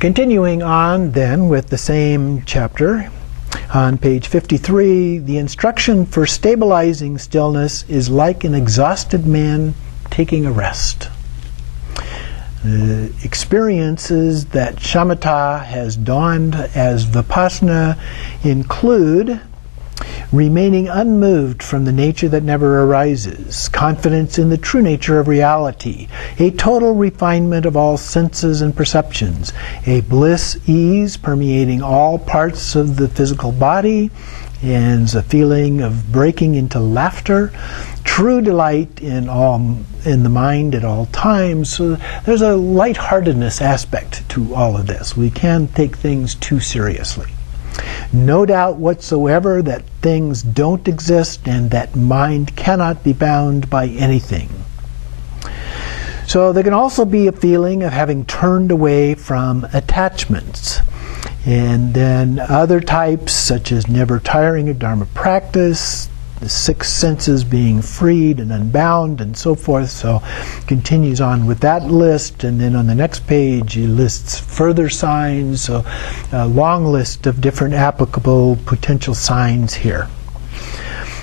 Continuing on then with the same chapter, on page 53, the instruction for stabilizing stillness is like an exhausted man taking a rest. The experiences that shamatha has dawned as vipassana include remaining unmoved from the nature that never arises, confidence in the true nature of reality, a total refinement of all senses and perceptions, a bliss ease permeating all parts of the physical body, and a feeling of breaking into laughter, true delight in the mind at all times. So there's a lightheartedness aspect to all of this. We can't take things too seriously. No doubt whatsoever that things don't exist and that mind cannot be bound by anything. So there can also be a feeling of having turned away from attachments. And then other types, such as never tiring of Dharma practice, the six senses being freed and unbound, and so forth. So continues on with that list, and then on the next page he lists further signs, so a long list of different applicable potential signs here.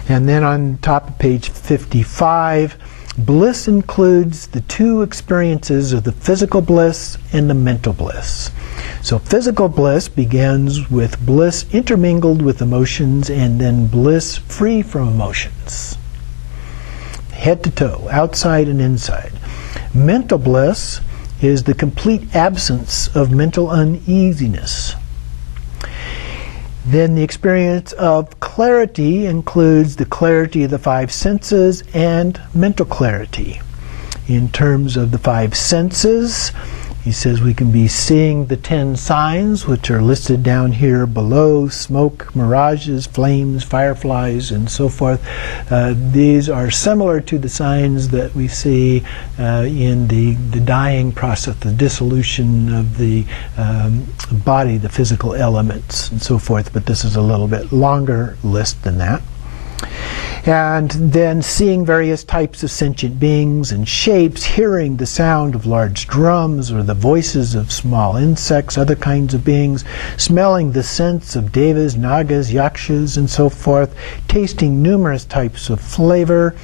And then on top of page 55, bliss includes the two experiences of the physical bliss and the mental bliss. So physical bliss begins with bliss intermingled with emotions, and then bliss free from emotions. Head to toe, outside and inside. Mental bliss is the complete absence of mental uneasiness. Then the experience of clarity includes the clarity of the five senses and mental clarity. In terms of the five senses, he says we can be seeing the 10 signs, which are listed down here below: smoke, mirages, flames, fireflies, and so forth. These are similar to the signs that we see in the dying process, the dissolution of the body, the physical elements, and so forth. But this is a little bit longer list than that. And then seeing various types of sentient beings and shapes, hearing the sound of large drums or the voices of small insects, other kinds of beings, smelling the scents of devas, nagas, yakshas, and so forth, tasting numerous types of flavor,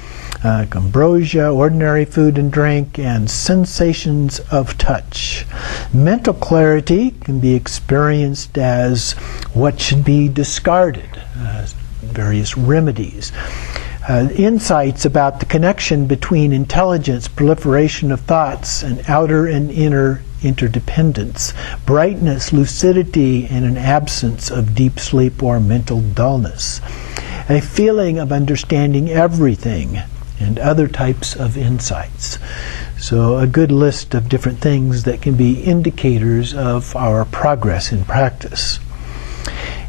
ambrosia, ordinary food and drink, and sensations of touch. Mental clarity can be experienced as what should be discarded, various remedies. Insights about the connection between intelligence, proliferation of thoughts, and outer and inner interdependence, brightness, lucidity, and an absence of deep sleep or mental dullness. A feeling of understanding everything, and other types of insights. So a good list of different things that can be indicators of our progress in practice.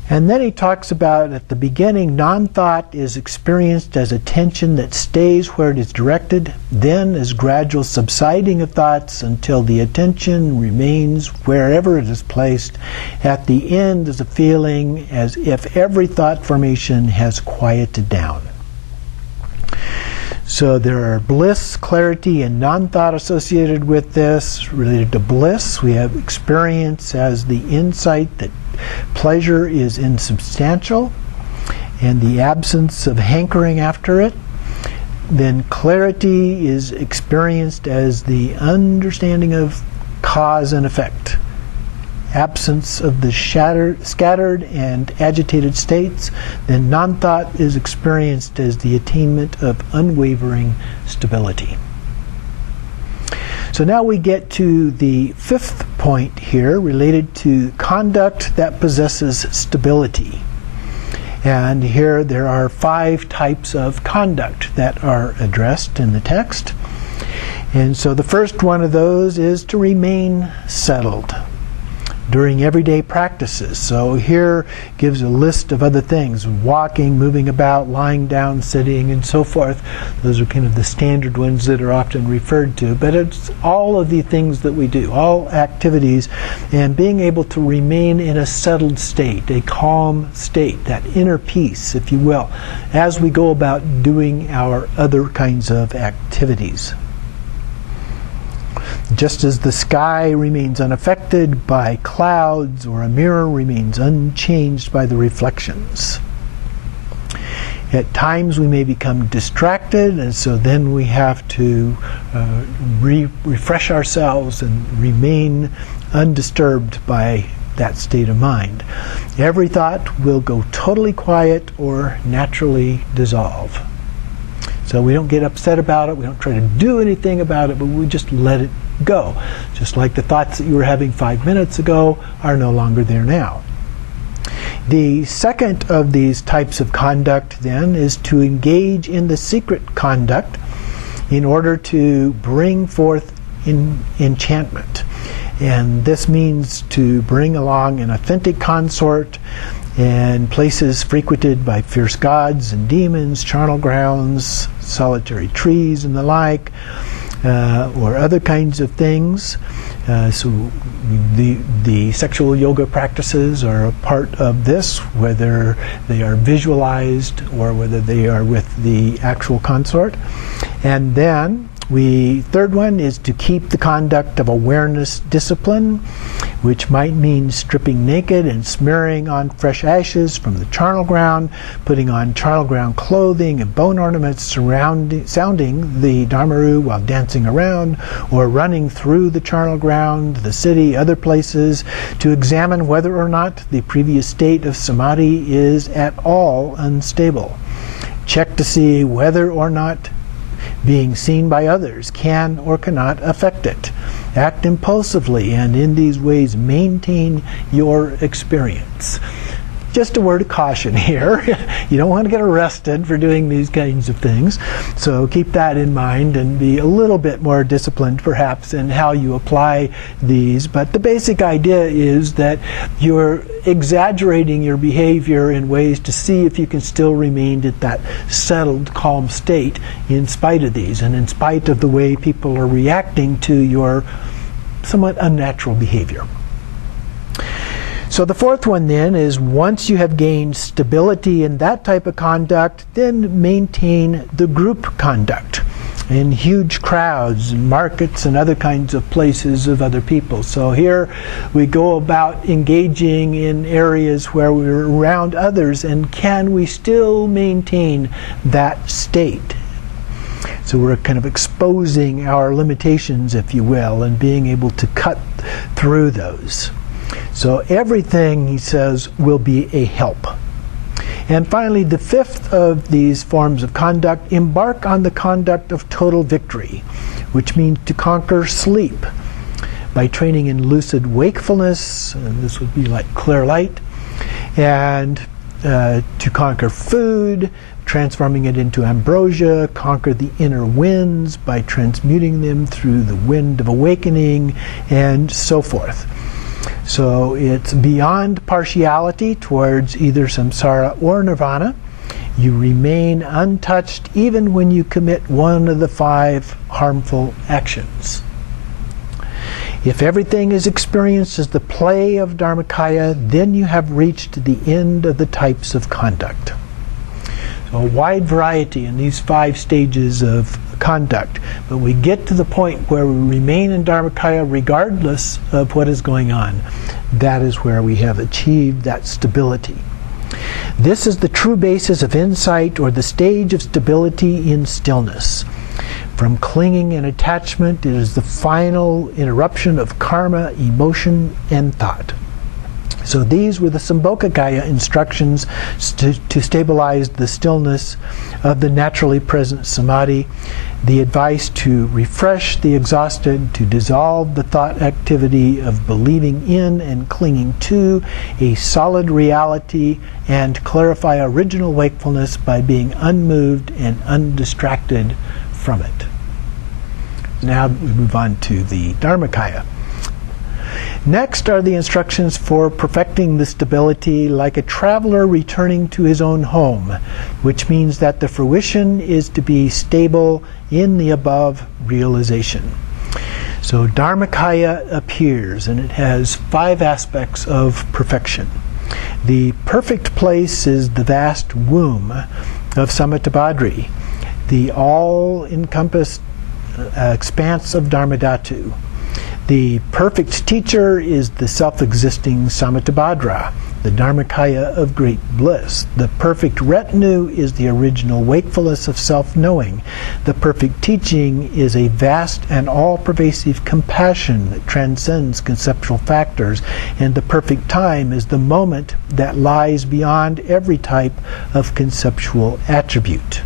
And then he talks about, at the beginning, non-thought is experienced as attention that stays where it is directed, then as gradual subsiding of thoughts until the attention remains wherever it is placed. At the end is a feeling as if every thought formation has quieted down. So there are bliss, clarity, and non-thought associated with this. Related to bliss, we have experience as the insight that pleasure is insubstantial and the absence of hankering after it. Then clarity is experienced as the understanding of cause and effect. Absence of the scattered and agitated states. Then non-thought is experienced as the attainment of unwavering stability. So now we get to the fifth point here, related to conduct that possesses stability. And here there are 5 types of conduct that are addressed in the text. And so the first one of those is to remain settled during everyday practices. So here gives a list of other things: walking, moving about, lying down, sitting, and so forth. Those are kind of the standard ones that are often referred to. But it's all of the things that we do, all activities, and being able to remain in a settled state, a calm state, that inner peace, if you will, as we go about doing our other kinds of activities. Just as the sky remains unaffected by clouds, or a mirror remains unchanged by the reflections. At times we may become distracted, and so then we have to refresh ourselves and remain undisturbed by that state of mind. Every thought will go totally quiet or naturally dissolve. So we don't get upset about it, we don't try to do anything about it, but we just let it go. Just like the thoughts that you were having 5 minutes ago are no longer there now. The second of these types of conduct then is to engage in the secret conduct in order to bring forth enchantment. And this means to bring along an authentic consort and places frequented by fierce gods and demons, charnel grounds, solitary trees and the like, or other kinds of things. So the sexual yoga practices are a part of this, whether they are visualized or whether they are with the actual consort. And then third one is to keep the conduct of awareness discipline, which might mean stripping naked and smearing on fresh ashes from the charnel ground, putting on charnel ground clothing and bone ornaments sounding the Dharmaru while dancing around, or running through the charnel ground, the city, other places, to examine whether or not the previous state of samadhi is at all unstable. Check to see whether or not being seen by others can or cannot affect it. Act impulsively, and in these ways maintain your experience. Just a word of caution here. You don't want to get arrested for doing these kinds of things. So keep that in mind and be a little bit more disciplined perhaps in how you apply these. But the basic idea is that you're exaggerating your behavior in ways to see if you can still remain at that settled, calm state in spite of these, and in spite of the way people are reacting to your somewhat unnatural behavior. So the fourth one then is, once you have gained stability in that type of conduct, then maintain the group conduct in huge crowds and markets and other kinds of places of other people. So here we go about engaging in areas where we're around others, and can we still maintain that state? So we're kind of exposing our limitations, if you will, and being able to cut through those. So everything, he says, will be a help. And finally, the fifth of these forms of conduct, embark on the conduct of total victory, which means to conquer sleep by training in lucid wakefulness, and this would be like clear light, and to conquer food, transforming it into ambrosia, conquer the inner winds by transmuting them through the wind of awakening, and so forth. So it's beyond partiality towards either samsara or nirvana. You remain untouched even when you commit one of the 5 harmful actions. If everything is experienced as the play of Dharmakaya, then you have reached the end of the types of conduct. So a wide variety in these 5 stages of conduct, but we get to the point where we remain in Dharmakaya regardless of what is going on. That is where we have achieved that stability. This is the true basis of insight, or the stage of stability in stillness. From clinging and attachment, it is the final interruption of karma, emotion, and thought. So these were the Sambhogakaya instructions to stabilize the stillness of the naturally present samadhi, the advice to refresh the exhausted, to dissolve the thought activity of believing in and clinging to a solid reality, and clarify original wakefulness by being unmoved and undistracted from it. Now we move on to the Dharmakaya. Next are the instructions for perfecting the stability like a traveler returning to his own home, which means that the fruition is to be stable in the above realization. So Dharmakaya appears, and it has 5 aspects of perfection. The perfect place is the vast womb of Samattabhadri, the all-encompassed expanse of Dharmadhatu. The perfect teacher is the self-existing Samattabhadra, the Dharmakaya of great bliss. The perfect retinue is the original wakefulness of self-knowing. The perfect teaching is a vast and all-pervasive compassion that transcends conceptual factors. And the perfect time is the moment that lies beyond every type of conceptual attribute.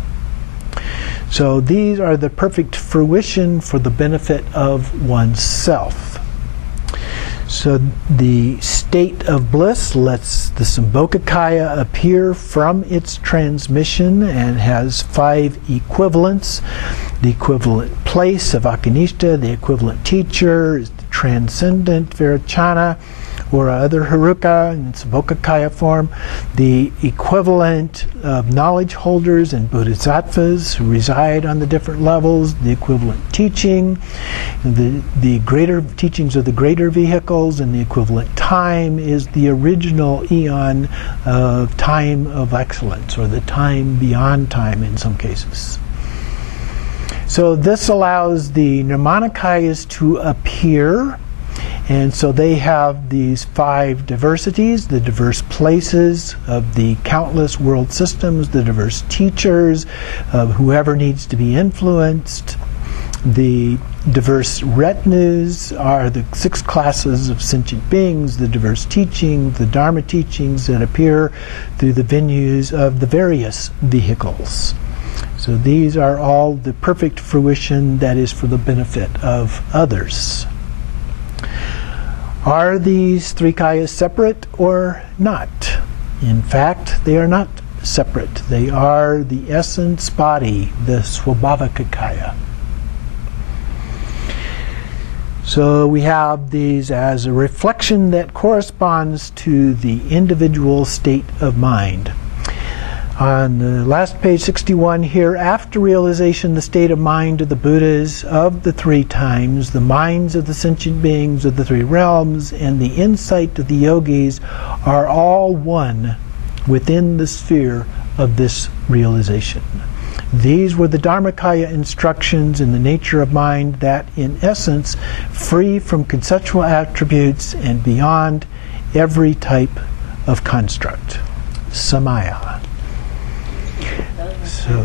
So these are the perfect fruition for the benefit of oneself. So the state of bliss lets the Sambhogakaya appear from its transmission and has 5 equivalents. The equivalent place of Akanishta, the equivalent teacher is the transcendent Virachana, or other Haruka in Sambhogakaya form, the equivalent of knowledge holders and bodhisattvas who reside on the different levels, the equivalent teaching, the greater teachings of the greater vehicles, and the equivalent time is the original eon of time of excellence, or the time beyond time in some cases. So this allows the Nirmanakayas to appear. And so they have these 5 diversities, the diverse places of the countless world systems, the diverse teachers of whoever needs to be influenced. The diverse retinues are the 6 classes of sentient beings, the diverse teachings, the Dharma teachings that appear through the venues of the various vehicles. So these are all the perfect fruition that is for the benefit of others. Are these 3 kayas separate or not? In fact, they are not separate. They are the essence body, the Swabhavaka kaya. So we have these as a reflection that corresponds to the individual state of mind. On the last page, 61 here, after realization, the state of mind of the Buddhas of the 3 times, the minds of the sentient beings of the 3 realms, and the insight of the yogis are all one within the sphere of this realization. These were the Dharmakaya instructions in the nature of mind that, in essence, free from conceptual attributes and beyond every type of construct. Samaya. So